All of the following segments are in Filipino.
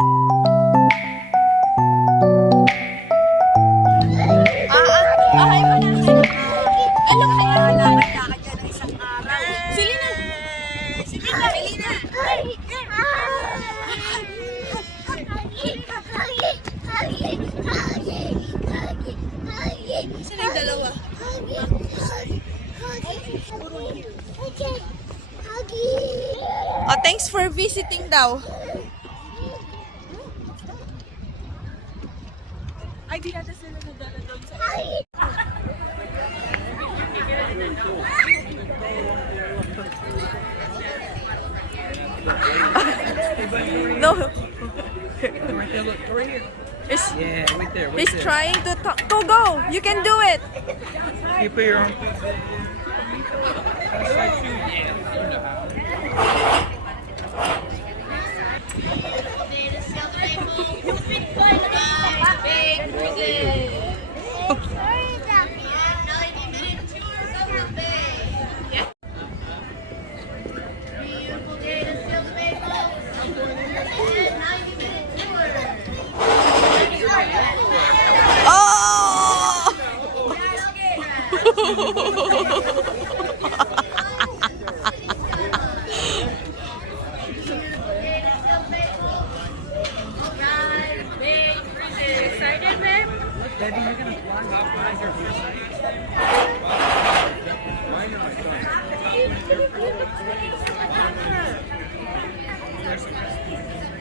Ahay mo na. Ano kaya lakad-lakad ka ng isang araw? Sili na. Sili na. Sili na. Sila yung dalawa. Oh, thanks for visiting daw. Ay, di natin sila nadala doon sa... No. Yeah, right there. He's trying to talk. Go! You can do it! You put your own. That's like two. Yeah, you know how.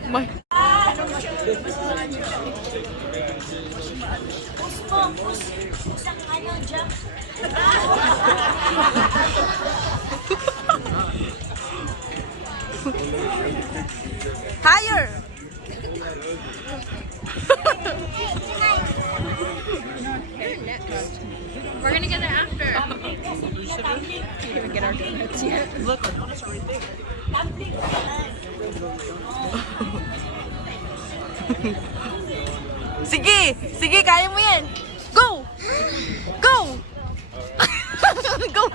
My. Higher. We're gonna get it after. Can't even get our donuts yet. Look, the donuts are right there. Sige! Sige, kaya mo yan! Go! Go! Go!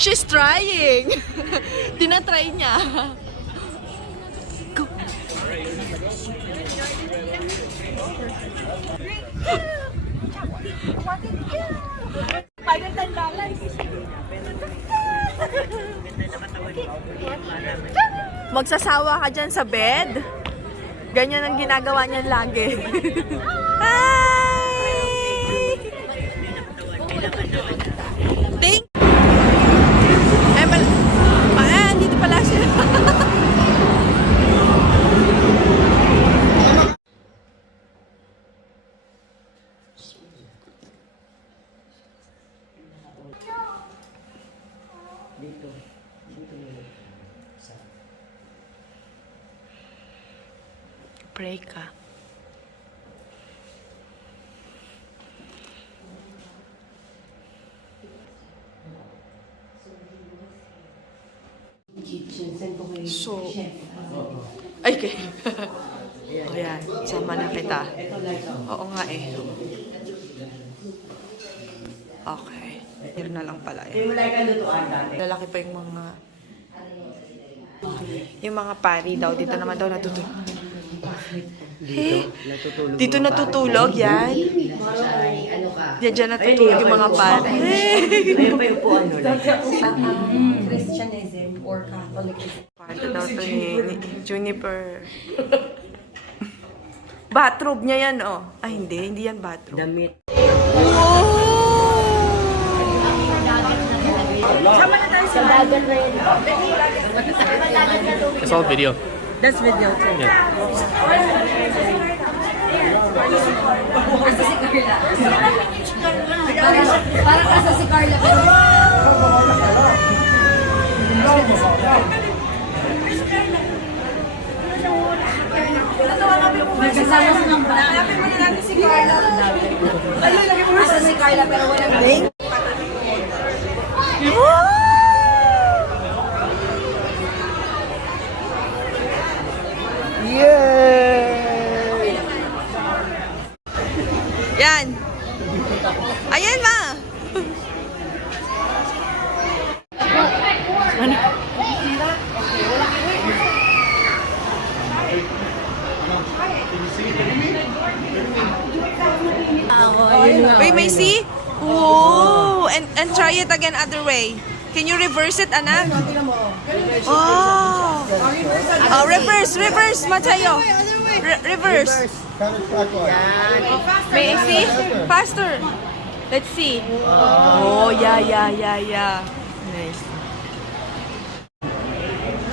She's trying! Tinatry niya. Go! Magsasawa ka dyan sa bed? Ganyan ang ginagawa niyan lagi. Hi! Thank dito pala siya. Pray ka. So, ay, okay. O yan, sama na kita. Oo nga eh. Okay. Here na lang pala yan. Lalaki pa yung mga pari daw. Dito naman daw natutulog. Dito natutulog yan. Diyan natutulog yung mga pari. Ayun pa yung po ano, Christianism or Catholicism. Kwarto daw to ni Juniper. Bathrobe niya yan, oh. Ay, hindi yan bathrobe. damit. It's all video. That's video too. Yeah. Parang kasi si Carla pero kasama sa ng bra. Hanapin mo na natin si Carla. Ayun, lagi mo sa si Carla pero walang link. Yay! Yan. Ayan, ma. Ano? Then try it again other way. Can you reverse it, anak? Oh. Oh, reverse, Mateo. Reverse. May I see? Faster. Let's see. Oh, yeah. Nice.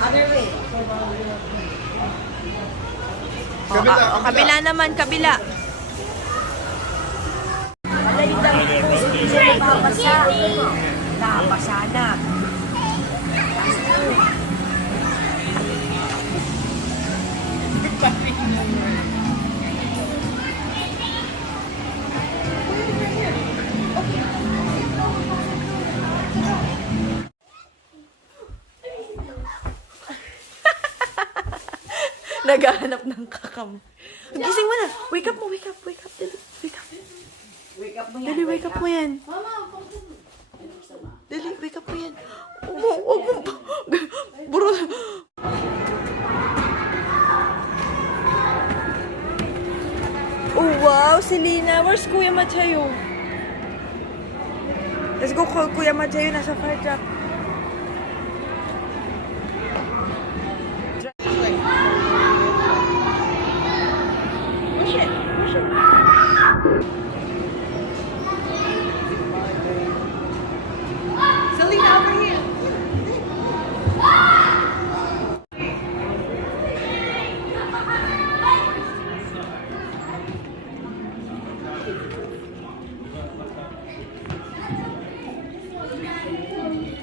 Other way. Kabila naman, kabila. Napasa na. Naghahanap ng kakam. Gising mo na. Wake up. Dali, wake up. Dali, wake up mo yan. Dali, wake up mo yan. Huwag mo. Buro. Oh, wow, Selena. Where's Kuya Mateo? Let's go call Kuya Mateo. Nasa fire truck. Selena, over here.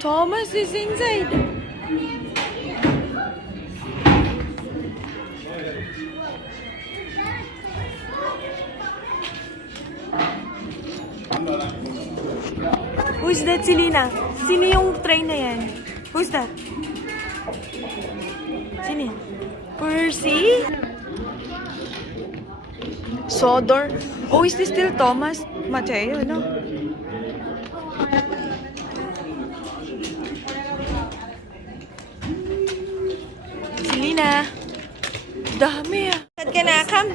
Thomas is inside. Who's that, Selena? Sino yung train na yan? Who's that? Sino yan? Percy? Sodor? Oh, is this still Thomas Mateo, no? Selena. Dami ah. Saan ka na, Kam?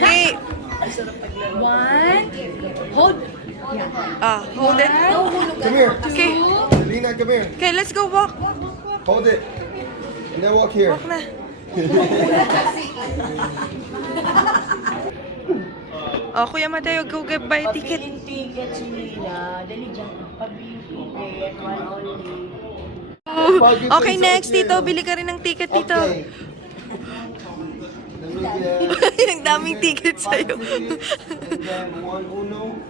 Hey. One. Hold. Hold it. Come here. Okay. Lena, come here. Okay, let's go walk. Hold it. And then walk here. Walk na. Oh, Kuya Mateo, go get buy a ticket. Yung ticket si Nina, dali dyan. Pabili yung ticket, one only. Okay, next, Tito. Bili ka rin ng ticket, Tito. Okay. Then we get Ang daming ticket sa'yo. and then one uno.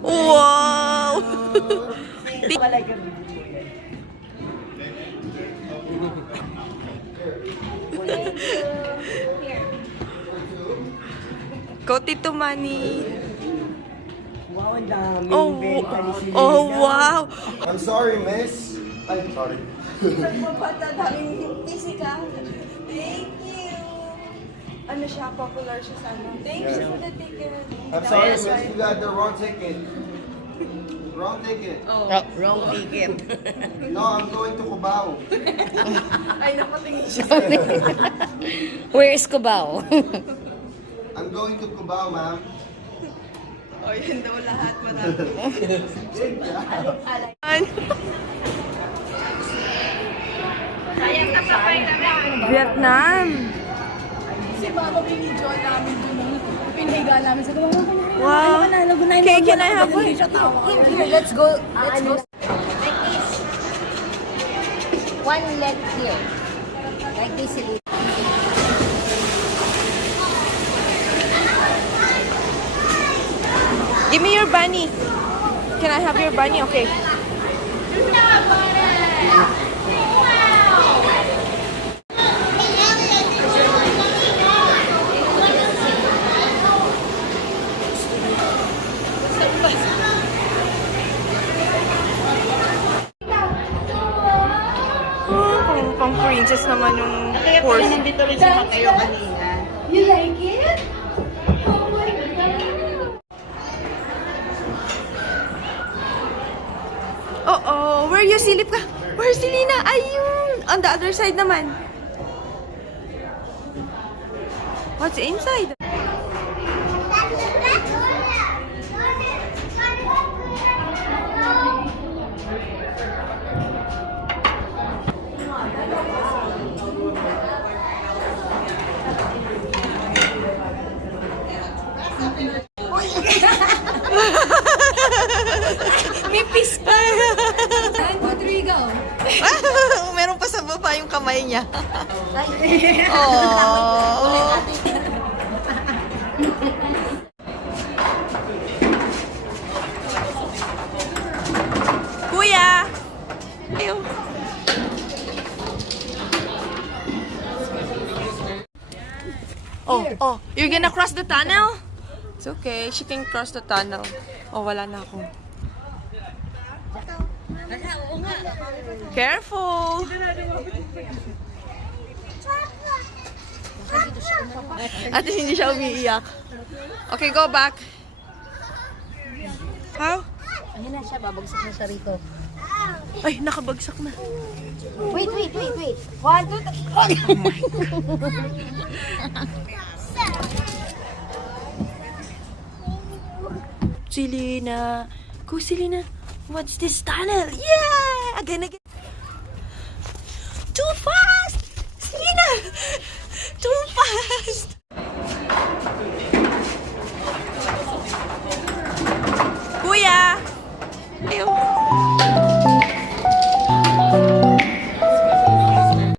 Wow! Go, Tito Manny. Wow, ang daming Oh, benta ni si oh, Nina. wow. I'm sorry, miss. I'm sorry. Thank you. Ano siya, popular siya sa ano. Thank you for the ticket. I'm sorry, miss. You got the wrong ticket. Wrong ticket. Wrong ticket. No, I'm going to Cubao. Ay, nakatingin siya. Where is Cubao? I'm going to Cubao, ma'am. Oh, yun daw lahat. Madami. Vietnam. Si Mama binidyo namin dun. Pinahiga namin sa gawa. Wow. Okay, can I have one? Here, let's go. Like this. One leg here. Like this. Give me your bunny. Can I have your bunny? Okay. Pang princess naman yung horse. Nandito rin si Mateo kanina. You like it? Oh my God. Oh, where you silip ka? Where's Selena? Ayun! On the other side naman. What's inside? Basa yung kamay niya. Oh. Kuya! Ayaw. Oh, you're gonna cross the tunnel? It's okay, she can cross the tunnel. Oh, wala na ako. Careful! At least hindi siya umiiyak. Okay, go back. How? Ayun na siya, babagsak na siya rito. Ay, nakabagsak na. Wait. 1, 2, 3. Selena. Go, Selena. What's this tunnel? Yeah! Again.